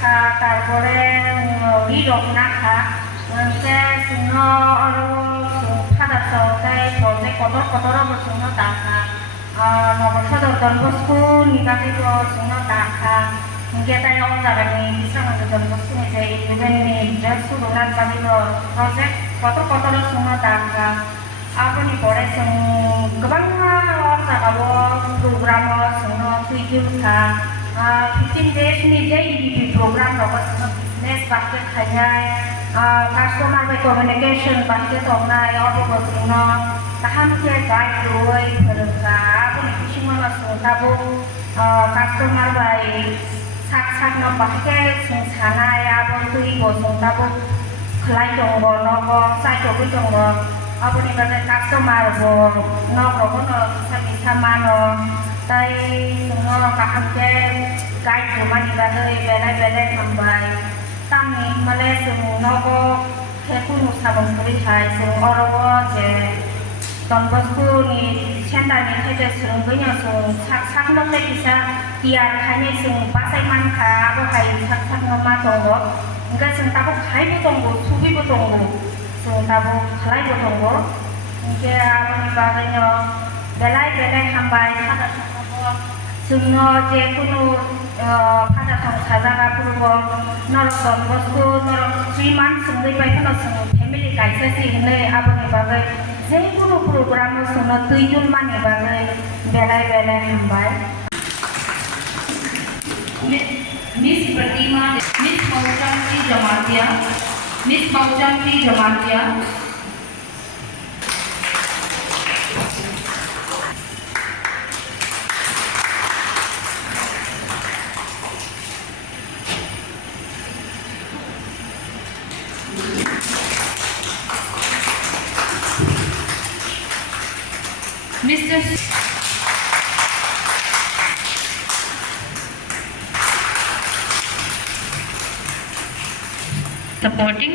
नाखा तारपरे हिरक नाखा मोनसे जोंनो आरो फादारसाव प्रजेक्ट कदर कदरावबो जोंनो दाखा नबसदर डन बस्को निगाखैबो जोंनो दाखा गेटाय अन जागानि बिसांनो डन बस्को निजाय इभेन्टनि सुरुनार बादिबो प्रजेक्ट कदर कदराव जोंनो दाखा आबोनि परे जों गोबां जागाबो प्रग्रामाव जोंनो फैदिउथा 15 days ni day di program rawas business basket khanyai customer by communication basket onai obo bosno taham ke guide roi phurga aboni kisima sungtabu customer by sak no basket sung sanai abon tui bosungtabu khlai dongbo nobo sai tobi dongbo aboni bane customer bo no robono sami samano tai semua kaham ke guide cuma di bagai belai tambai tami male semua ko kepun sabang puri hai semua orang je Don Bosco ni cenda ni kita semua punya semua sak nok le bisa tiar hanya semua pasai manka apa kai sak nama tonggo enggak semua tahu kai bu tonggo subi bu tonggo semua tahu kai bu tonggo enggak apa ni bagainya belai hambai ada जोंनो जेखुनु फादारखौ साजागा पुरुबो नरक done Bosco नरक 3 months जोंनि बायखनो जों family गायसेसि होनै आबोनि बागै जेखुनु programme जोंनो दैजुन मानि बागै बेलाय हामबाय Miss Pratima Miss Moujanti Jamatia Mr. Supporting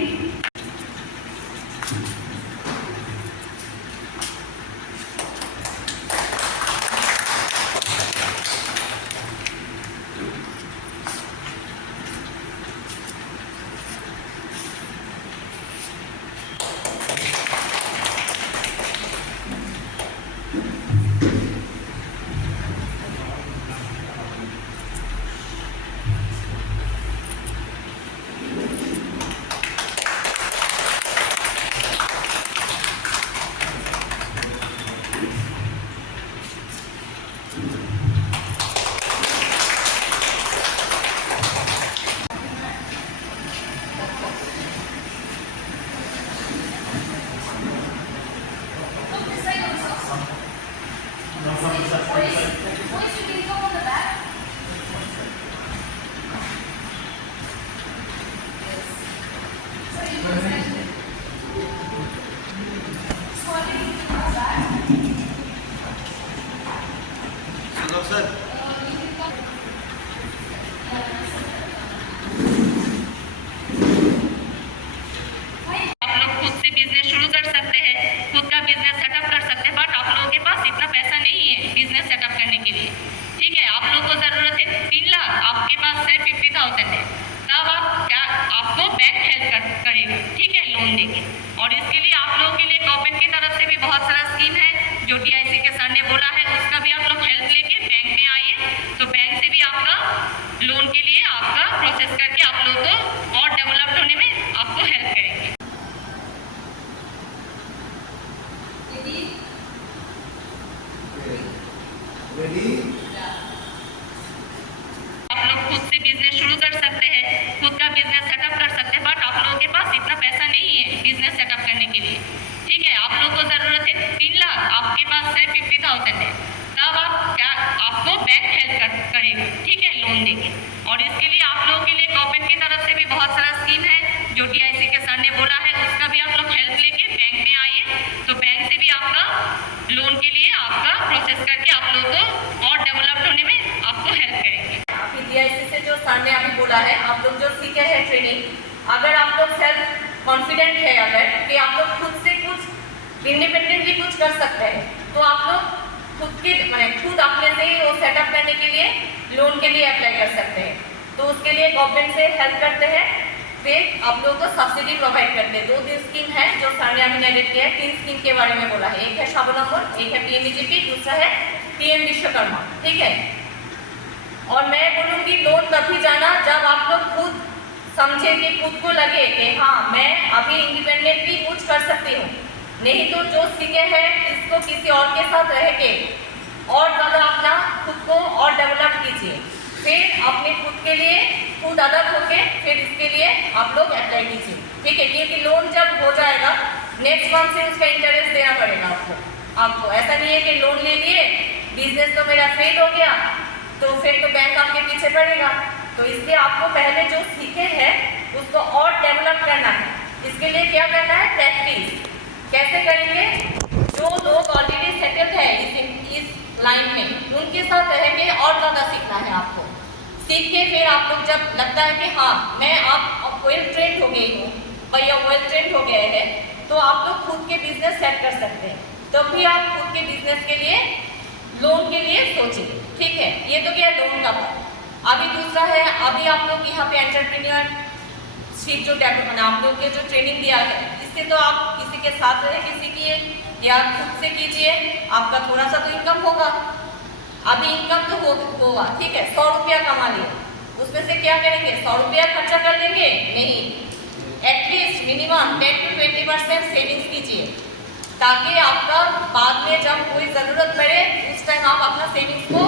confident है अगर कि आप लोग खुद से कुछ इंडिपेंडेंटली कुछ कर सकते हैं तो आप लोग खुद अपने से ही वो सेटअप करने के लिए लोन के लिए अप्लाई कर सकते हैं। तो उसके लिए गवर्नमेंट से हेल्प करते हैं, फिर आप लोगों को सब्सिडी प्रोवाइड करते हैं। 2 स्कीम है जो सर ने अभी एडिट किया है। 3 स्कीम के बारे में बोला है, एक है स्वावलंबन, एक है पीएमईजीपी, दूसरा है पीएम विश्वकर्मा, ठीक है। और मैं बोलूँगी लोन तभी जाना जब आप लोग खुद समझे कि खुद को लगे कि हाँ मैं अभी इंडिपेंडेंटली कुछ कर सकती हूँ। नहीं तो जो सीखे हैं इसको किसी और के साथ रह के और ज़्यादा अपना खुद को और डेवलप कीजिए, फिर अपने खुद के लिए खुद अलग होके फिर इसके लिए आप लोग अप्लाई कीजिए, ठीक है। क्योंकि लोन जब हो जाएगा नेक्स्ट मंथ से उसका इंटरेस्ट देना पड़ेगा आपको ऐसा नहीं है कि लोन ले लिए, बिजनेस तो मेरा फेल हो गया तो फिर तो बैंक आपके पीछे पड़ेगा। तो इसलिए आपको पहले जो सीखे हैं उसको और डेवलप करना है। इसके लिए क्या करना है, प्रैक्टिस कैसे करेंगे। जो लोग ऑलरेडी सेटल्ड है इस लाइन में उनके साथ रहेंगे और ज़्यादा सीखना है आपको। सीख के फिर आप लोग जब लगता है कि हाँ मैं आप वेल ट्रेंड हो गई हूँ, भैया वेल ट्रेंड हो गए हैं, तो आप लोग खुद के बिजनेस सेट कर सकते हैं। तो भी आप खुद के बिजनेस के लिए लोन के लिए सोचिए, ठीक है। ये तो क्या लोन का बात। अभी दूसरा है, अभी आप लोग यहाँ पे एंटरप्रेन्योरशिप जो डेवलपमेंट आप लोग के जो ट्रेनिंग दिया है, इससे तो आप किसी के साथ रहे के सीखिए या खुद से कीजिए, आपका थोड़ा सा तो इनकम होगा। अभी इनकम तो होगा, ठीक है। 100 रुपया कमा लिए, उसमें से क्या करेंगे, 100 रुपया खर्चा कर देंगे, नहीं, एटलीस्ट मिनिमम 10 to 20% सेविंग्स कीजिए, ताकि आपका बाद में जब कोई ज़रूरत पड़े उस टाइम आप अपना सेविंग्स को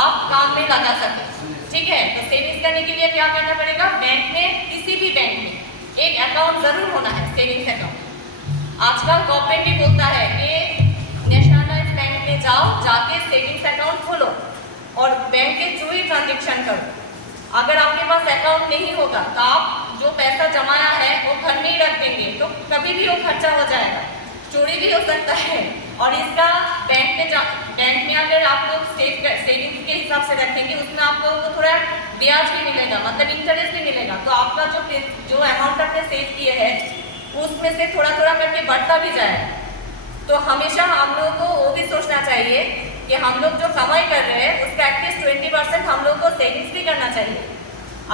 आप काम में लगा सकें, ठीक है। तो सेविंग्स करने के लिए क्या करना पड़ेगा, बैंक में, किसी भी बैंक में एक अकाउंट ज़रूर होना है, सेविंग्स अकाउंट। आजकल गवर्नमेंट भी बोलता है कि नेशनलाइज बैंक में जाओ, जाके सेविंग्स अकाउंट खोलो और बैंक के थ्रू ही ट्रांजेक्शन करो। अगर आपके पास अकाउंट नहीं होगा तो आप जो पैसा जमाया है वो घर में ही रख देंगे, तो कभी भी वो खर्चा हो जाएगा, चोरी भी हो सकता है। और इसका बैंक में अगर आप लोग सेविंग्स के हिसाब से रखेंगे उसमें आप लोगों को थोड़ा ब्याज भी मिलेगा, मतलब इंटरेस्ट भी मिलेगा। तो आपका जो अमाउंट आपने सेव किए हैं उसमें से थोड़ा थोड़ा करके बढ़ता भी जाएगा। तो हमेशा हम लोगों को वो भी सोचना चाहिए कि हम लोग जो कमाई कर रहे हैं उसका एटलीस्ट 20% हम लोग को सेविंग्स भी करना चाहिए।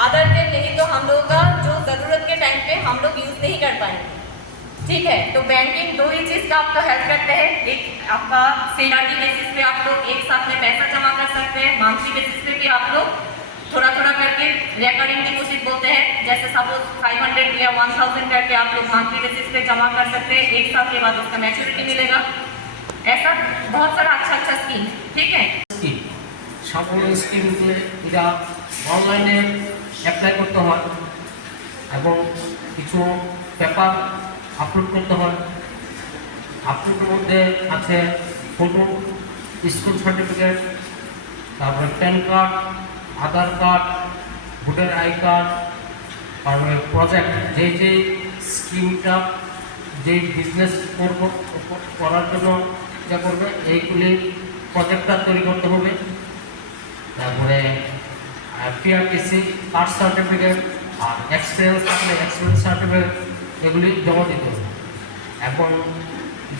अदर देन नहीं तो हम लोग का जो ज़रूरत के टाइम पे हम लोग यूज़ नहीं कर पाएंगे, ठीक है। तो बैंकिंग 2 ही चीज़ का आपको हेल्प करते हैं, एक आपका सैलरी बेसिस पे आप लोग एक साथ में पैसा जमा कर सकते हैं, मंथली बेसिस पे भी आप लोग थोड़ा थोड़ा करके रिकरिंग डिपॉजिट बोलते हैं, जैसे सपोज 500 या 1000 करके आप लोग मंथली बेसिस पे जमा कर सकते हैं, एक साल के बाद उसका मैच्योरिटी मिलेगा। ऐसा बहुत सारा अच्छा स्कीम, ठीक है। সকল স্কিমগুলো যা অনলাইনে অ্যাপ্লাই করতে হয় এবং কিছু পেপার আপলোড করতে হয়। আপলোডের মধ্যে আছে ফটো, স্কুল সার্টিফিকেট, তারপরে pan card, Aadhaar card, voter I card, তারপরে প্রজেক্ট যে স্কিমটা যেই বিজনেস করার জন্য যা করবে এইগুলি প্রজেক্টটা তৈরি করতে হবে। তারপরে পিআরটিসি কাস্ট সার্টিফিকেট আর এক্সপিরিয়েন্স থাকলে এক্সপিরিয়েন্স সার্টিফিকেট এগুলি জমা দিতে হবে। এখন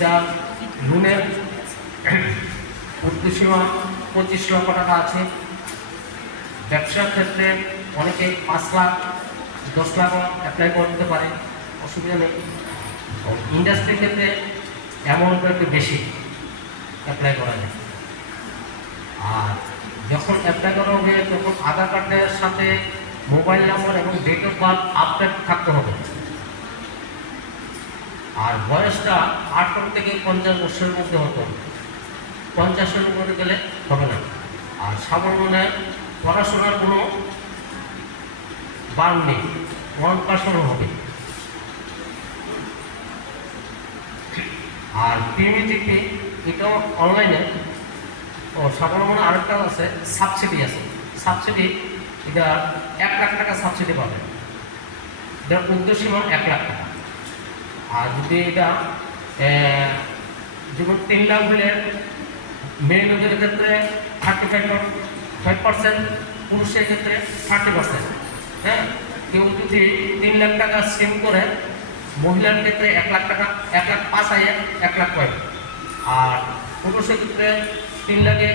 যা লোনের উর্ধ্বসীমা 25 লক্ষ টাকা আছে। ব্যবসার ক্ষেত্রে অনেকে 5 লাখ 10 লাখ অ্যাপ্লাই করতে পারে, অসুবিধা নেই। ইন্ডাস্ট্রির ক্ষেত্রে অ্যামাউন্টটা একটু বেশি অ্যাপ্লাই করা যায়। আর যখন অ্যাপ্লাই করা হবে তখন আধার কার্ডের সাথে মোবাইল নাম্বার এবং ডেট অফ বার্থ আপডেট থাকতে হবে। আর বয়সটা 18 থেকে 50 বছরের মধ্যে হতো, 50-এর উপরে গেলে হবে না। আর সাধারণ পড়াশোনার কোনো বার নেই, 1% হবে। আর পিএমইজিপি এটাও অনলাইনে। ও সাধারণ আরেকটা আছে, সাবসিডি আছে। সাবসিডি এটা 1 লাখ টাকা সাবসিডি পাবে, এটার উর্ধ্বসীমা 1 লাখ টাকা। আর যদি এটা যেমন 3 লাখ হলে মেয়ে লোকের ক্ষেত্রে 35%, পুরুষের ক্ষেত্রে 30%। হ্যাঁ, কেউ যদি 3 লাখ টাকা সেভ করে মহিলার ক্ষেত্রে 1 লাখ টাকা, 1,05,000, 1 লাখ পাবে। আর পুরুষের ক্ষেত্রে 3 লাখে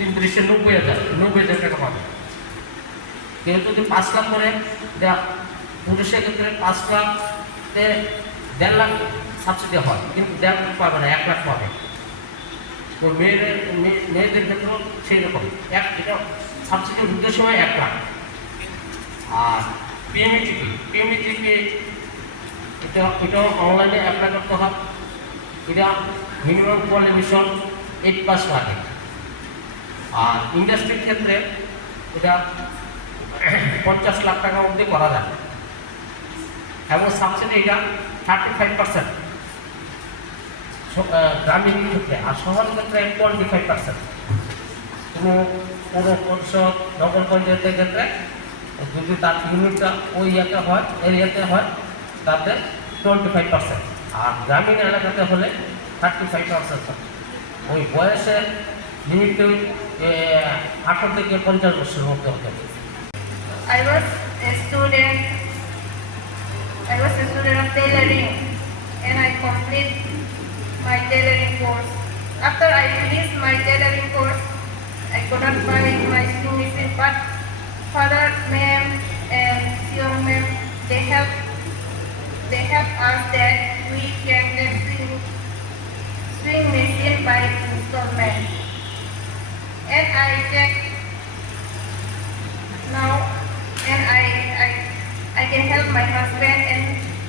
90,000 টাকা পাবে। কেউ যদি 5 লাখ করে পুরুষের ক্ষেত্রে 5 লাখে 1.5 লাখ সাবসিডি হয়, কিন্তু 1.5 লাখ পাবে না, 1 লাখ পাবে। তো মেয়েদের ক্ষেত্রেও সেই রকম এটা সাবসিডির উদ্দেশ্য হয় 1 লাখ। আর পিএমইজিপি এটা অনলাইনে অ্যাপ্লাই করতে হয়। এটা মিনিমাম কোয়ালিফিকেশন 8 পাস লাগে। আর ইন্ডাস্ট্রির ক্ষেত্রে এটা 50 লাখ টাকা অবধি করা যায়, এবং সাবসিডি এটা 35% গ্রামীণ ক্ষেত্রে, আর শহরের ক্ষেত্রে 25%। কোনো পরিষদ নগর পঞ্চায়েতের ক্ষেত্রে যদি তার ইউনিটটা ওই ইয়েতে হয়, এরিয়াতে হয়, তাতে 25%। আর গ্রামীণ এলাকাতে হলে 35%। ওই বয়সের লিমিটটা 18 থেকে 50 বছরের মধ্যে হতে হবে। I was a student of tailoring, and I complete my tailoring course. After I finished my tailoring course, I could not buy my sewing machine, but father, ma'am, and your ma'am, they have asked that we can get sewing machine by installment.